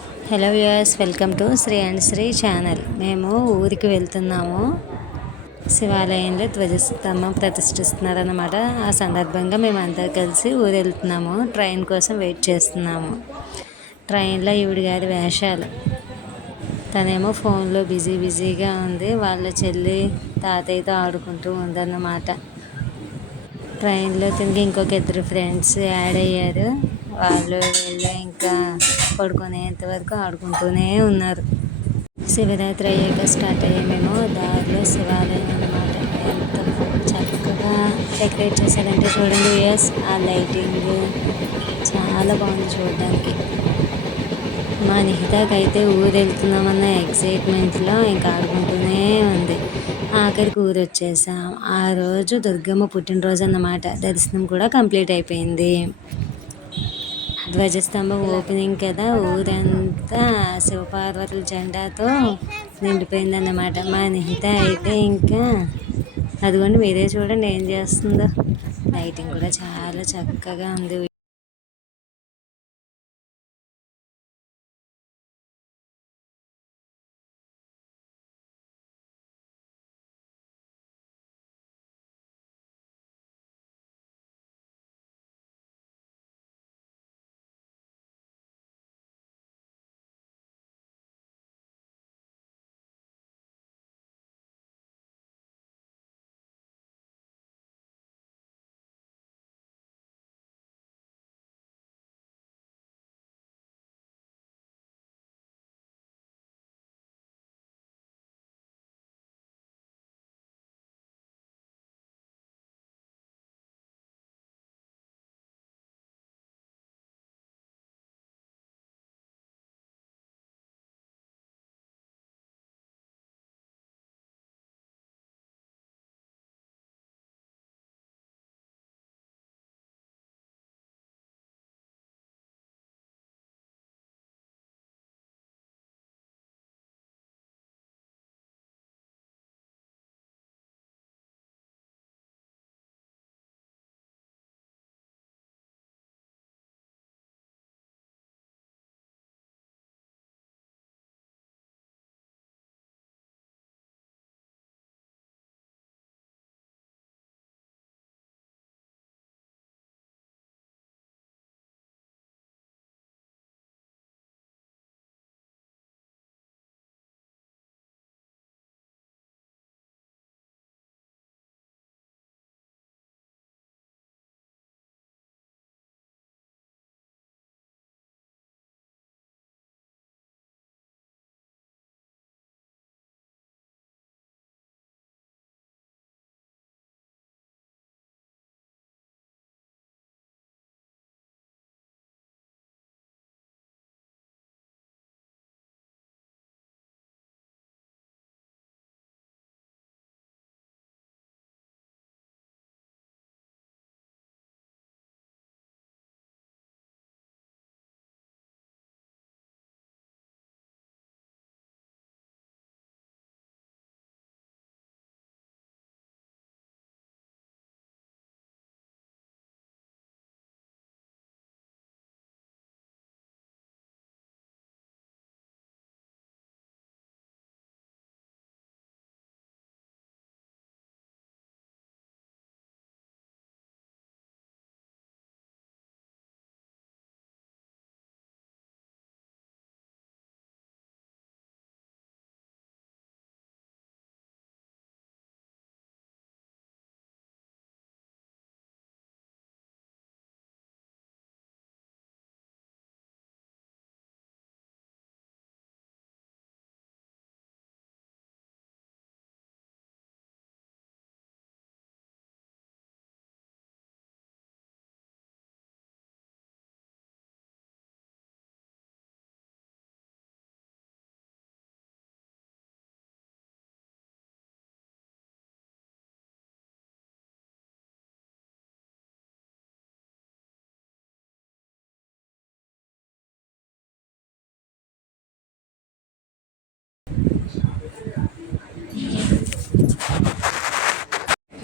Hello viewers, welcome to Sri and Sri channel. మేము ఊరికి వెళ్తున్నాము. శివాలయంలో ధ్వజస్తంభం ప్రతిష్ఠిస్తున్నారన్నమాట. ఆ సందర్భంగా మేము అంతా కలిసి ఊరు వెళ్తున్నాము. ట్రైన్ కోసం వెయిట్ చేస్తున్నాము. ట్రైన్లో ఈవిడ గారి వేషాలు, తనేమో ఫోన్లో బిజీగా ఉంది. వాళ్ళ చెల్లి తాతయ్యతో ఆడుకుంటూ ఉందన్నమాట. ట్రైన్లో తిరిగి ఇంకొక ఇద్దరు ఫ్రెండ్స్ యాడ్ అయ్యారు. వీళ్ళు ఇంకా పడుకునేంత వరకు ఆడుకుంటూనే ఉన్నారు. శివరాత్రి అయ్యాక స్టార్ట్ అయ్యామేమో. దారిలో శివాలయం అన్నమాట. ఎంత చక్కగా డెకరేట్ చేశారంటే చూడండి వ్యూయర్స్. ఆ లైటింగ్ చాలా బాగుంది చూడడానికి. మా నిహితాకైతే ఊరు వెళ్తున్నామన్న ఎక్సైట్మెంట్లో ఇంకా ఆడుకుంటూనే ఉంది. ఆఖరికి ఊరు వచ్చేసాం. ఆ రోజు దుర్గమ్మ పుట్టినరోజు అన్నమాట. దర్శనం కూడా కంప్లీట్ అయిపోయింది. ధ్వజస్తంభం ఓపెనింగ్ కదా, ఊరంతా శివపార్వతుల జెండాతో నిండిపోయిందన్నమాట. మా నిహిత అయితే ఇంకా అదిగోండి, మీరే చూడండి ఏం చేస్తుందో. లైటింగ్ కూడా చాలా చక్కగా ఉంది.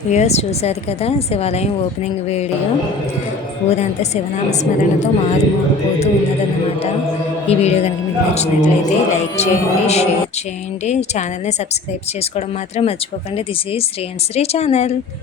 వ్యూయర్స్ చూశారు కదా శివాలయం ఓపెనింగ్ వీడియో. ఊరంతా శివనామ స్మరణతో మారుమోగిపోతూ ఉన్నదన్నమాట. ఈ వీడియో కనుక మీకు నచ్చినట్లయితే లైక్ చేయండి, షేర్ చేయండి, ఛానల్ని సబ్స్క్రైబ్ చేసుకోవడం మాత్రం మర్చిపోకండి. This is Sri and Sri ఛానల్.